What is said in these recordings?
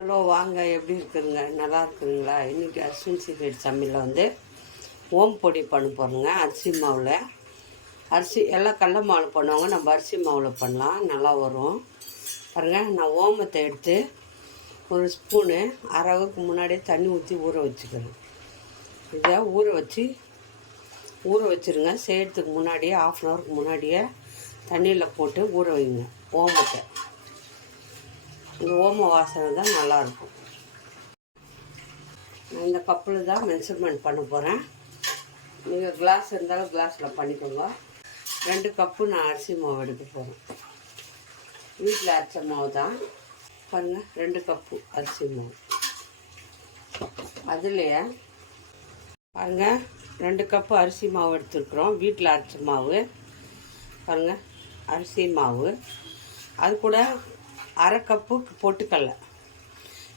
Hello வாங்க, எப்படி இருக்குதுங்க? நல்லா இருக்குதுங்களா? இன்றைக்கி அஸ்வின் சீக்ரெட் சமையலில் வந்து ஓம் பொடி பண்ண போகிறோங்க. அரிசி மாவில் அரிசி எல்லாம் கடல மாவில் பண்ணுவாங்க, நம்ம அரிசி மாவில் பண்ணலாம், நல்லா வரும் பாருங்கள். நான் ஓமத்தை எடுத்து ஒரு ஸ்பூனு அரை ஹவருக்கு முன்னாடியே தண்ணி ஊற்றி ஊற வச்சுக்கிறேன். இதை ஊற வச்சுருங்க. செய்கிறதுக்கு முன்னாடியே ½ அன் ஹவருக்கு முன்னாடியே தண்ணியில் போட்டு ஊற வைங்க ஓமத்தை. இந்த ஓம வாசனை தான் நல்லாயிருக்கும். நான் இந்த கப்பில் தான் மெஷர்மெண்ட் பண்ண போகிறேன். நீங்கள் கிளாஸ் இருந்தாலும் கிளாஸில் பண்ணிக்கோங்க. 2 கப்பு நான் அரிசி மாவு எடுக்க போகிறேன். வீட்டில் அரைச்ச மாவு தான் பாருங்கள். 2 கப்பு அரிசி மாவு. அதுலேயே பாருங்கள், 2 கப்பு அரிசி மாவு எடுத்துருக்குறோம். வீட்டில் அரைச்ச மாவு பாருங்கள், அரிசி மாவு. அது கூட அரை கப்பு பொட்டுக்கடலை.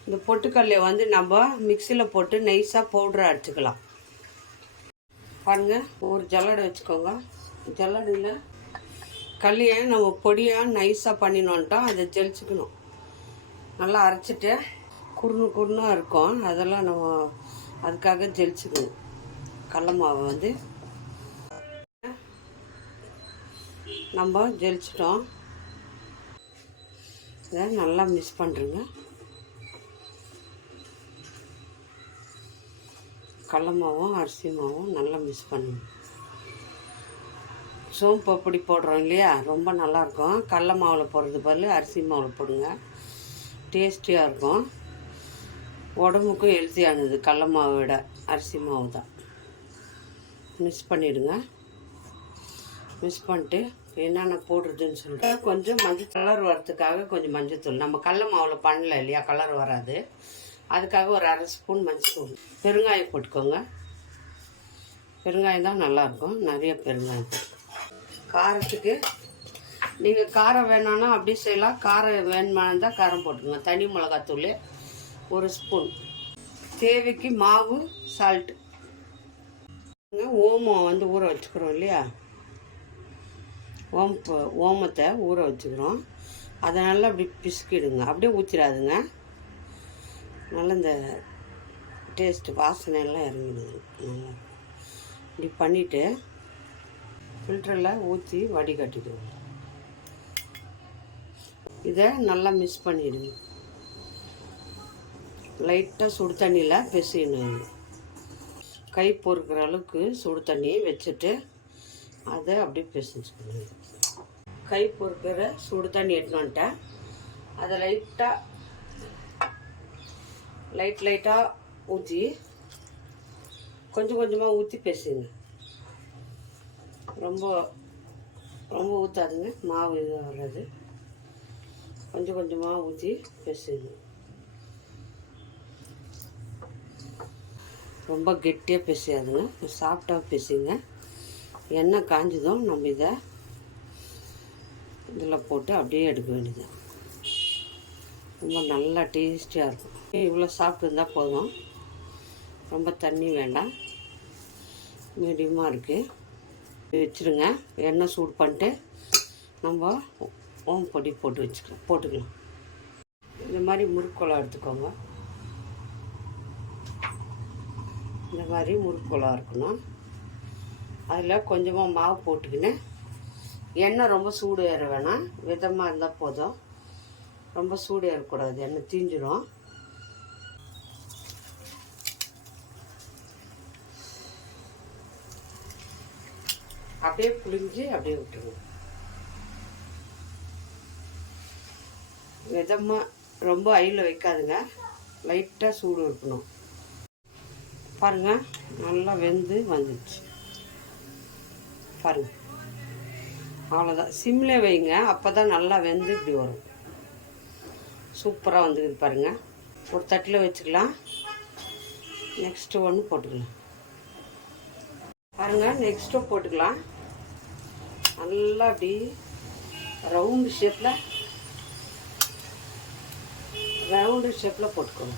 இந்த பொட்டுக்கடலையை வந்து நம்ம மிக்சியில் போட்டு நைஸாக பவுடரை அடிச்சுக்கலாம். பாருங்கள், ஒரு ஜல்லடை வச்சுக்கோங்க. ஜல்லடையில் களியை நம்ம பொடியாக நைஸாக பண்ணினோன்ட்டோம், அதை ஜெலிச்சுக்கணும். நல்லா அரைச்சிட்டு குறுனாக இருக்கும், அதெல்லாம் நம்ம அதுக்காக ஜெலிச்சுக்கணும். கடல மாவை வந்து நம்ம ஜெலிச்சிட்டோம். இதை நல்லா மிக்ஸ் பண்ணுறேங்க. கடல மாவும் அரிசி மாவும் நல்லா மிக்ஸ் பண்ணுங்க. சோம்பு பொடி போடுறோம் இல்லையா, ரொம்ப நல்லாயிருக்கும். கடல மாவில் போடுறது பதில் அரிசி மாவில் போடுங்க, டேஸ்டியாக இருக்கும். உடம்புக்கும் ஹெல்த்தியானது கடல மாவை விட அரிசி மாவு தான். மிக்ஸ் பண்ணிவிடுங்க. மிக்ஸ் பண்ணிட்டு என்னென்ன போடுறதுன்னு சொல்லிட்டு கொஞ்சம் மஞ்சள் கலர் வரத்துக்காக கொஞ்சம் மஞ்சள்தூள். நம்ம கடல மாவில் பண்ணல இல்லையா, கலர் வராது, அதுக்காக ஒரு அரை ஸ்பூன் மஞ்சள்தூள். பெருங்காயம் போட்டுக்கோங்க. பெருங்காயம் தான் நல்லாயிருக்கும், நிறைய பெருங்காயம். காரத்துக்கு நீங்கள் காரம் வேணும்னா அப்படி செய்யலாம். காரம் வேணுமானா தான் காரம் போட்டுக்கோங்க. தனி மிளகாத்தூள் 1 ஸ்பூன். தேவைக்கு மாவு, சால்ட்டு. ஓமம் வந்து ஊற வச்சுக்கிறோம் இல்லையா, ஓமத்தை ஊற வச்சுக்கிறோம். அதை நல்லா அப்படி பிசுக்கிடுங்க, அப்படியே ஊற்றிடாதுங்க. நல்லா இந்த டேஸ்ட்டு வாசனை எல்லாம் இறங்கிடுது. நல்லா இப்படி பண்ணிவிட்டு ஃபில்டரில் ஊற்றி வடிகட்டிடுவோம். இதை நல்லா மிக்ஸ் பண்ணிவிடுங்க. லைட்டாக சுடு தண்ணியில் பிசையணும். கை பொறுக்கிற அளவுக்கு சுடு தண்ணியை வச்சுட்டு அதை அப்படியே பிசைஞ்சுக்கணும். கை பொறுக்கிற சுடு தண்ணி எடுத்துன்னு வந்துட்டேன். அதை லைட்டாக ஊற்றி கொஞ்சமாக ஊற்றி பிசைங்க. ரொம்ப ஊற்றாதுங்க, மாவு இது வர்றது. கொஞ்சமாக ஊற்றி பிசைங்க. ரொம்ப கெட்டியாக பிசையாதுங்க, சாஃப்டாக பிசைங்க. எண்ணெய் காஞ்சதும் நம்ம இதில் போட்டு அப்படியே எடுக்க வேண்டியது. ரொம்ப நல்லா டேஸ்டியாக இருக்கும். இவ்வளோ சாப்பிட்டு இருந்தால் போதும், ரொம்ப தண்ணி வேண்டாம், மீடியமாக இருக்குது. வச்சுருங்க. எண்ணெய் சூடு பண்ணிட்டு நம்ம ஓம் பொடி போட்டுக்கலாம். இந்த மாதிரி முறுக்கோலா எடுத்துக்கோங்க. இந்த மாதிரி முறுக்கோலா இருக்கணும். அதில் கொஞ்சமாக மாவு போட்டுக்கின்னு, எண்ணெய் ரொம்ப சூடு ஏற வேணாம், விதமாக இருந்தால் போதும். ரொம்ப சூடு ஏறக்கூடாது, எண்ணெய் தீஞ்சிடும். அப்படியே புளிஞ்சு அப்படியே விட்டுருங்க. விதமாக ரொம்ப ஹையில் வைக்காதுங்க, லைட்டாக சூடு இருக்கணும். பாருங்கள், நல்லா வெந்து வந்துடுச்சு பாருங்கள். அவ்வளோதான், சிம்மில் வைங்க, அப்போ தான் நல்லா வெந்து இப்படி வரும். சூப்பராக வந்துக்குது பாருங்கள். ஒரு தட்டில் வச்சுக்கலாம். நெக்ஸ்ட்டு ஒன்று போட்டுக்கலாம் பாருங்கள். நெக்ஸ்ட்டு போட்டுக்கலாம். நல்லா அப்படி ரவுண்டு ஷேப்பில் போட்டுக்கோங்க.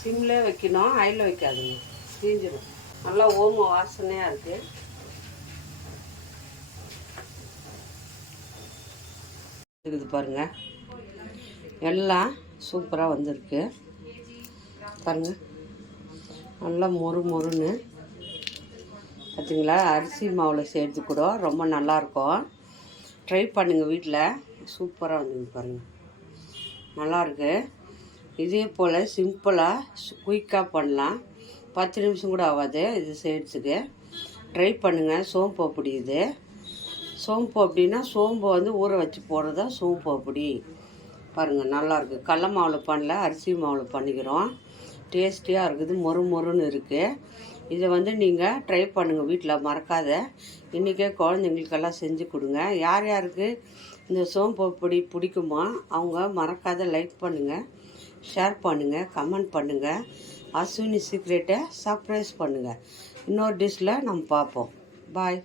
சிம்மில் வைக்கணும், ஹையில் வைக்காதுங்க, தீஞ்சிடும். நல்லா ஓம வாசனையாக இருக்குது. இருக்குது பாருங்கள். எல்லாம் சூப்பராக வந்திருக்கு பாருங்கள். நல்லா மொறு மொறுன்னு பார்த்தீங்களா. அரிசி மாவில் செய்கிறது கூட ரொம்ப நல்லாயிருக்கும். ட்ரை பண்ணுங்கள் வீட்டில். சூப்பராக வந்துங்க பாருங்கள், நல்லாயிருக்கு. இதே போல் சிம்பிளாக குயிக்காக பண்ணலாம். 10 நிமிஷம் கூட ஆகாது இது செய்கிறதுக்கு. ட்ரை பண்ணுங்கள். சோம்பு அப்படி இது சோம்பு அப்படின்னா சோம்பு வந்து ஊற வச்சு போடுறதா சோம்பு அப்படி. பாருங்கள் நல்லாயிருக்கு. கடல மாவில் பண்ணல, அரிசி மாவில் பண்ணிக்கிறோம். டேஸ்டியாக இருக்குது, மொறு மொறுன்னு இருக்குது. இதை வந்து நீங்கள் ட்ரை பண்ணுங்கள் வீட்டில், மறக்காத. இன்றைக்கே குழந்தைங்களுக்கெல்லாம் செஞ்சு கொடுங்க. யார் யாருக்கு இந்த சோம்பு பொடி பிடிக்குமோ அவங்க மறக்காத லைக் பண்ணுங்கள், ஷேர் பண்ணுங்கள், கமெண்ட் பண்ணுங்கள். அஸ்வினி சீக்ரெட்டை சர்ப்ரைஸ் பண்ணுங்கள். இன்னொரு டிஷ்ஷில் நம்ம பார்ப்போம். பாய்.